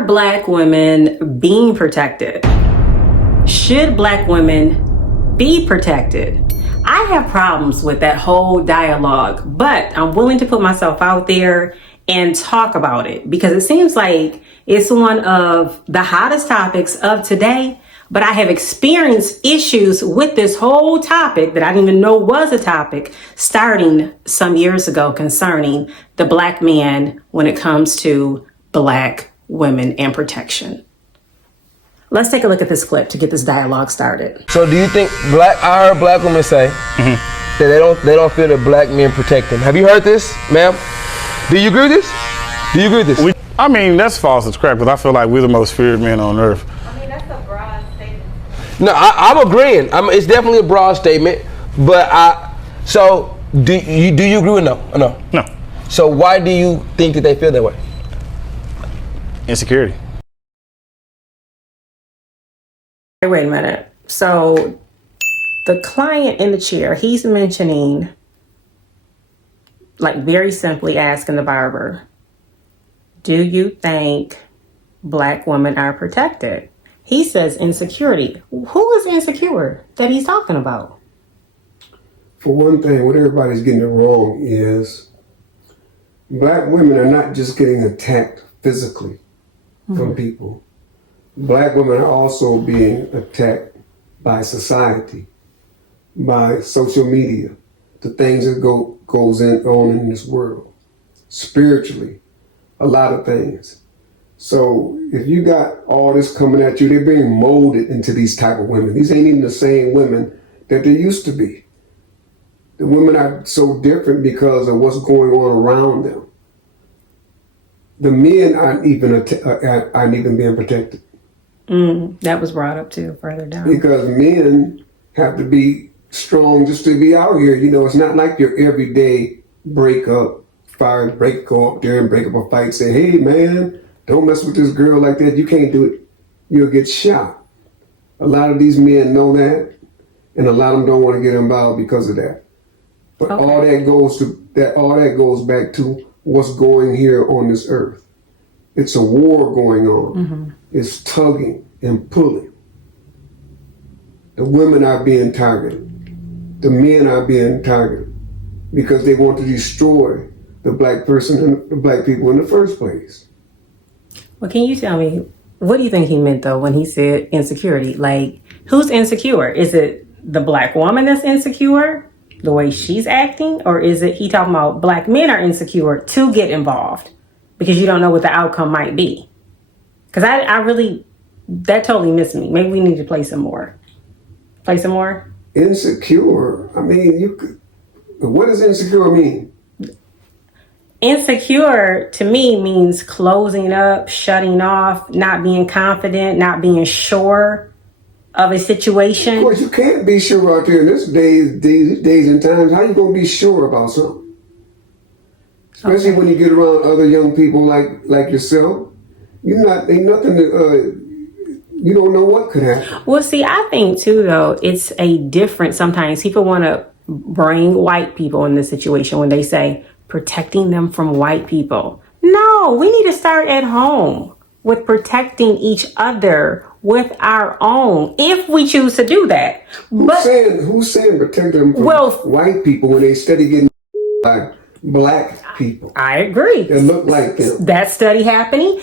Are Black women being protected? Should Black women be protected? I have problems with that whole dialogue, but I'm willing to put myself out there and talk about it because it seems like it's one of the hottest topics of today. But I have experienced issues with this whole topic that I didn't even know was a topic starting some years ago concerning the Black man when it comes to Black women and protection. Let's take a look at this clip to get this dialogue started. So do you think I heard Black women say that they don't feel that Black men protect them. Have you heard this, ma'am? Do you agree with this? Do you agree with this? I mean, that's false as crap, because I feel like we're the most feared men on earth. I mean, that's a broad statement. No, I'm agreeing. It's definitely a broad statement, but so do you agree with no? No. No. So why do you think that they feel that way? Insecurity. Wait a minute. So the client in the chair, he's mentioning, like very simply asking the barber, do you think Black women are protected? He says insecurity. Who is insecure that he's talking about? For one thing, what everybody's getting it wrong is Black women are not just getting attacked physically from people. Black women are also being attacked by society, by social media, the things that goes on in this world, spiritually, a lot of things. So if you got all this coming at you, they're being molded into these type of women. These ain't even the same women that they used to be. The women are so different because of what's going on around them. The men aren't even being protected. That was brought up too further down. Because men have to be strong just to be out here. You know, it's not like your everyday break up, go up there and break up a fight, say, hey man, don't mess with this girl like that. You can't do it. You'll get shot. A lot of these men know that, and a lot of them don't want to get involved because of that. But all that goes back to what's going here on this earth. It's a war going on. It's tugging and pulling. The women are being targeted. The men are being targeted because they want to destroy the Black person and the Black people in the first place. Well, can you tell me, what do you think he meant though when he said insecurity? Like, who's insecure? Is it the Black woman that's insecure, the way she's acting? Or is it he talking about Black men are insecure to get involved because you don't know what the outcome might be? Because I really, that totally missed me. Maybe we need to play some more. Play some more? Insecure? I mean, what does insecure mean? Insecure to me means closing up, shutting off, not being confident, not being sure of a situation. Of course, you can't be sure out there in this days and times. How you gonna be sure about something? Especially when you get around other young people like yourself. Ain't nothing you don't know what could happen. Well, see, I think too, though, it's a different, sometimes people want to bring white people in this situation when they say protecting them from white people. No, we need to start at home with protecting each other with our own, if we choose to do that. Who's saying protect them from white people when they steady getting by Black people? I agree. That look like them. That study happening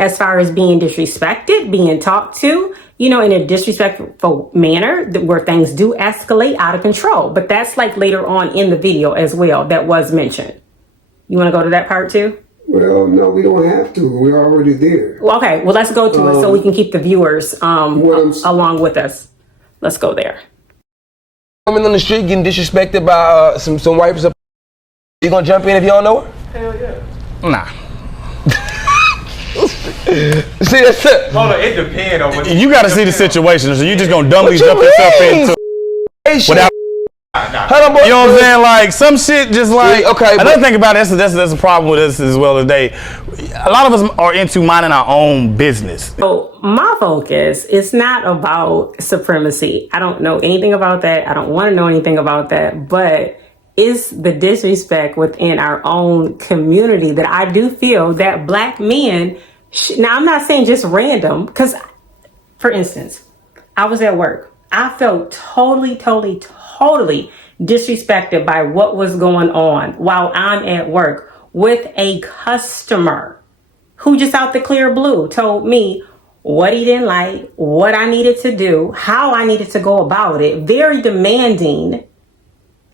as far as being disrespected, being talked to, in a disrespectful manner where things do escalate out of control. But that's like later on in the video as well that was mentioned. You want to go to that part too? Well, no, we don't have to. We're already there. Well, okay. Well, let's go to it so we can keep the viewers along with us. Let's go there. Women on the street getting disrespected by some white person. You gonna jump in if you don't know her? Hell yeah. Nah. See, that's it. Hold on, it depends on what you gotta see the situation, so you just gonna dumbly jump yourself into without. You know what I'm saying? Like some shit, just like another thing about it, that's a problem with us as well as a lot of us are into minding our own business. So my focus is not about supremacy. I don't know anything about that. I don't want to know anything about that. But it's the disrespect within our own community that I do feel that Black men Now, I'm not saying just random, because, for instance, I was at work. I felt totally disrespected by what was going on while I'm at work with a customer who just out the clear blue told me what he didn't like, what I needed to do, how I needed to go about it. Very demanding,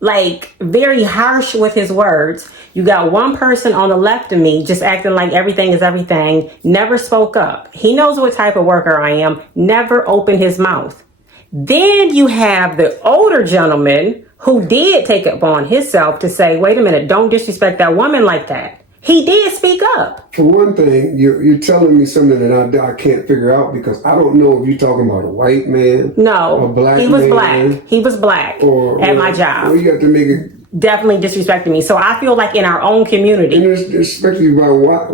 like very harsh with his words. You got one person on the left of me just acting like everything is everything, never spoke up. He knows what type of worker I am, never opened his mouth. Then you have the older gentleman who did take it upon himself to say, wait a minute, don't disrespect that woman like that. He did speak up. For one thing, you're telling me something that I can't figure out, because I don't know if you're talking about a white man. No, a black he was man, black. He was black at my job. Well, you have to make it. Definitely disrespecting me. So I feel like in our own community. And especially by what?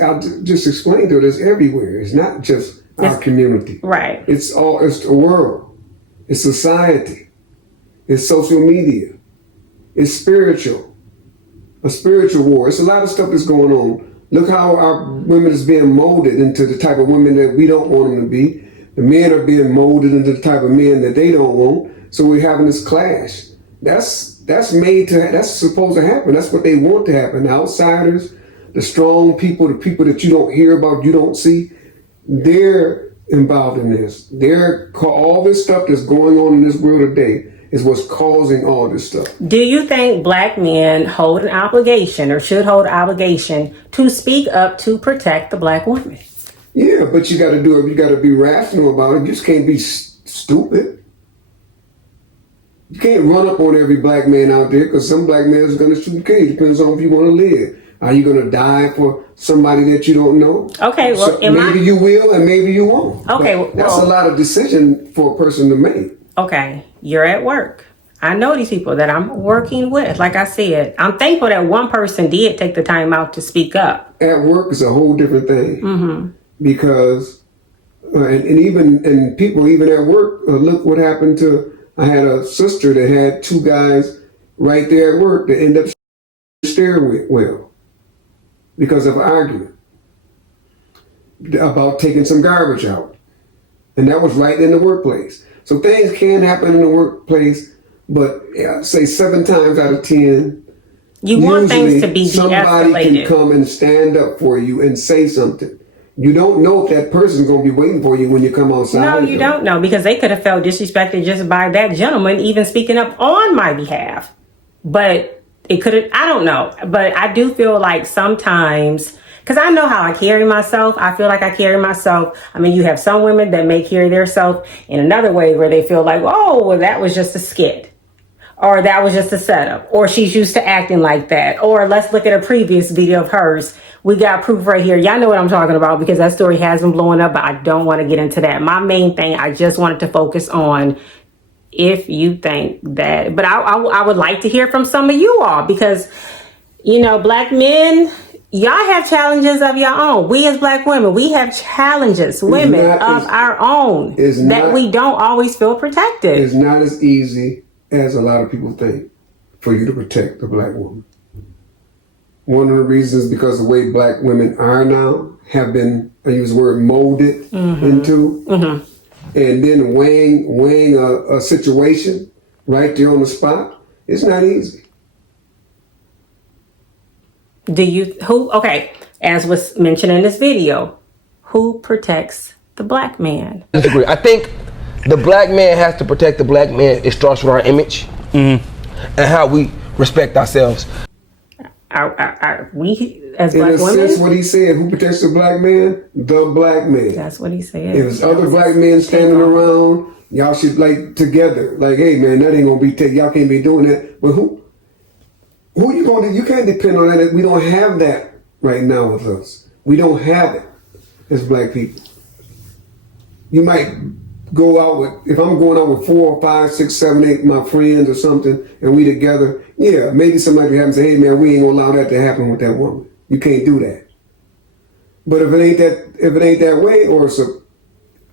I'll just explain to it. It's everywhere. It's not just our community. Right. It's the world. It's society. It's social media. It's spiritual. A spiritual war. It's a lot of stuff that's going on. Look how our women is being molded into the type of women that we don't want them to be. The men are being molded into the type of men that they don't want. So we're having this clash. That's supposed to happen. That's what they want to happen. The outsiders, the strong people, the people that you don't hear about, you don't see, they're involved in this. All this stuff that's going on in this world today is what's causing all this stuff. Do you think black men hold an obligation or should hold an obligation to speak up to protect the black woman? Yeah, but you got to do it. You got to be rational about it. You just can't be stupid. You can't run up on every black man out there, because some black man is going to shoot and kill you. Depends on if you want to live. Are you going to die for somebody that you don't know? Okay, well, maybe you will and maybe you won't. Okay, but that's a lot of decision for a person to make. Okay, you're at work. I know these people that I'm working with. Like I said, I'm thankful that one person did take the time out to speak up. At work is a whole different thing. Because, and people even at work, look what happened to, I had a sister that had two guys right there at work that ended up stairwell because of an argument about taking some garbage out. And that was right in the workplace. So things can happen in the workplace, but say 7 times out of 10, you want things to be somebody de-escalated. can come and stand up for you and say something. You don't know if that person's going to be waiting for you when you come outside. No, you don't know, because they could have felt disrespected just by that gentleman even speaking up on my behalf. But it could have, I don't know. But I do feel like sometimes, because I know how I carry myself. I feel like I carry myself. I mean, you have some women that may carry themselves in another way where they feel like, oh, well, that was just a skit. Or that was just a setup. Or she's used to acting like that. Or let's look at a previous video of hers. We got proof right here. Y'all know what I'm talking about, because that story has been blowing up, but I don't want to get into that. My main thing, I just wanted to focus on if you think that. But I would like to hear from some of you all, because, you know, black men, y'all have challenges of your own. We as black women, we have challenges, women of our own, that we don't always feel protected. It's not as easy as a lot of people think for you to protect the black woman. One of the reasons is because the way black women are now have been, I use the word, molded into, and then weighing a situation right there on the spot. It's not easy. Okay, as was mentioned in this video, who protects the black man? I disagree. I think the black man has to protect the black man. It starts with our image and how we respect ourselves. We as black women? In a sense, what he said, who protects the black man? The black man. That's what he said. If there's other black men standing around, y'all should, like, together. Like, hey, man, that ain't gonna be y'all can't be doing that. But who you gonna do? You can't depend on that. We don't have that right now with us. We don't have it as black people. You might go out with, if I'm going out with 4 or 5, 6, 7, 8 my friends or something, and we together, yeah, maybe somebody have to say, hey man, we ain't gonna allow that to happen with that woman. You can't do that. But if it ain't that way, or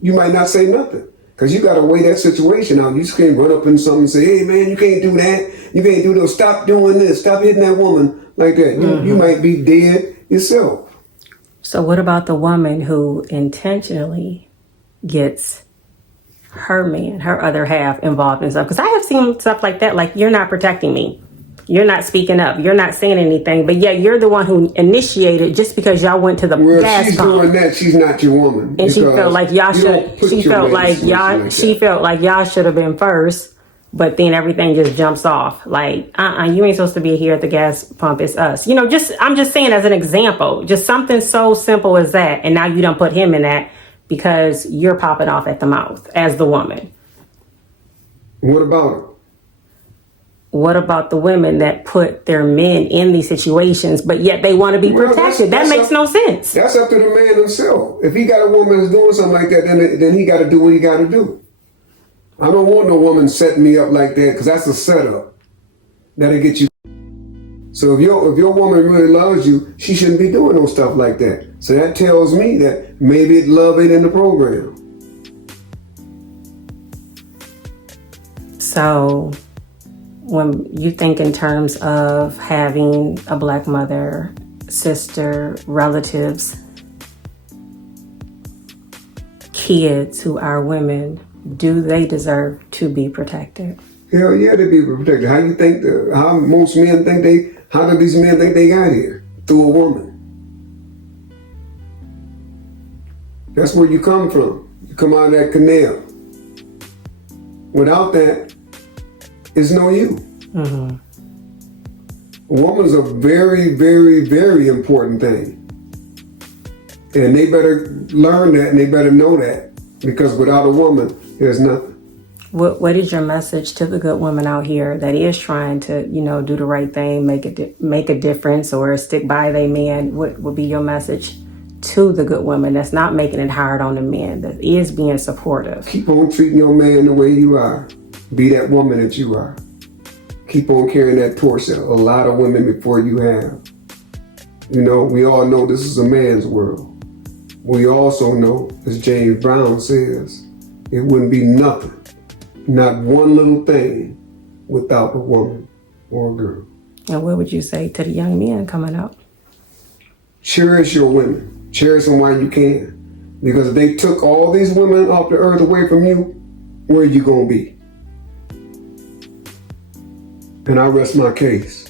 you might not say nothing, because you gotta weigh that situation out. You just can't run up in something and say, hey man, you can't do that. You can't do this. Stop doing this. Stop hitting that woman like that. You might be dead yourself. So what about the woman who intentionally gets her man, her other half involved in stuff? Because I have seen stuff like that, like, you're not protecting me. You're not speaking up. You're not saying anything, but yet you're the one who initiated just because y'all went to the gas she's pump. doing that. She's not your woman. And she felt like y'all should. She felt like y'all should have been first, but then everything just jumps off. Like, you ain't supposed to be here at the gas pump. It's us. You know, I'm just saying as an example, just something so simple as that, and now you don't put him in that because you're popping off at the mouth as the woman. What about it? What about the women that put their men in these situations, but yet they want to be protected? That makes no sense. That's up to the man himself. If he got a woman that's doing something like that, then he got to do what he got to do. I don't want no woman setting me up like that, because that's a setup. That'll get you. So if your woman really loves you, she shouldn't be doing no stuff like that. So that tells me that maybe love ain't in the program. So when you think in terms of having a black mother, sister, relatives, kids who are women, do they deserve to be protected? Hell yeah, they be protected. How do these men think they got here? Through a woman. That's where you come from. You come out of that canal. Without that, it's no you. Mm-hmm. A woman's a very, very, very important thing. And they better learn that and they better know that. Because without a woman, there's nothing. What is your message to the good woman out here that is trying to, do the right thing, make a difference, or stick by their man? What would be your message to the good woman that's not making it hard on the men, that is being supportive? Keep on treating your man the way you are. Be that woman that you are. Keep on carrying that torch a lot of women before you have. We all know this is a man's world. We also know, as James Brown says, it wouldn't be nothing, not one little thing, without a woman or a girl. And what would you say to the young men coming up? Cherish your women. Cherish them while you can. Because if they took all these women off the earth away from you, where are you going to be? And I rest my case.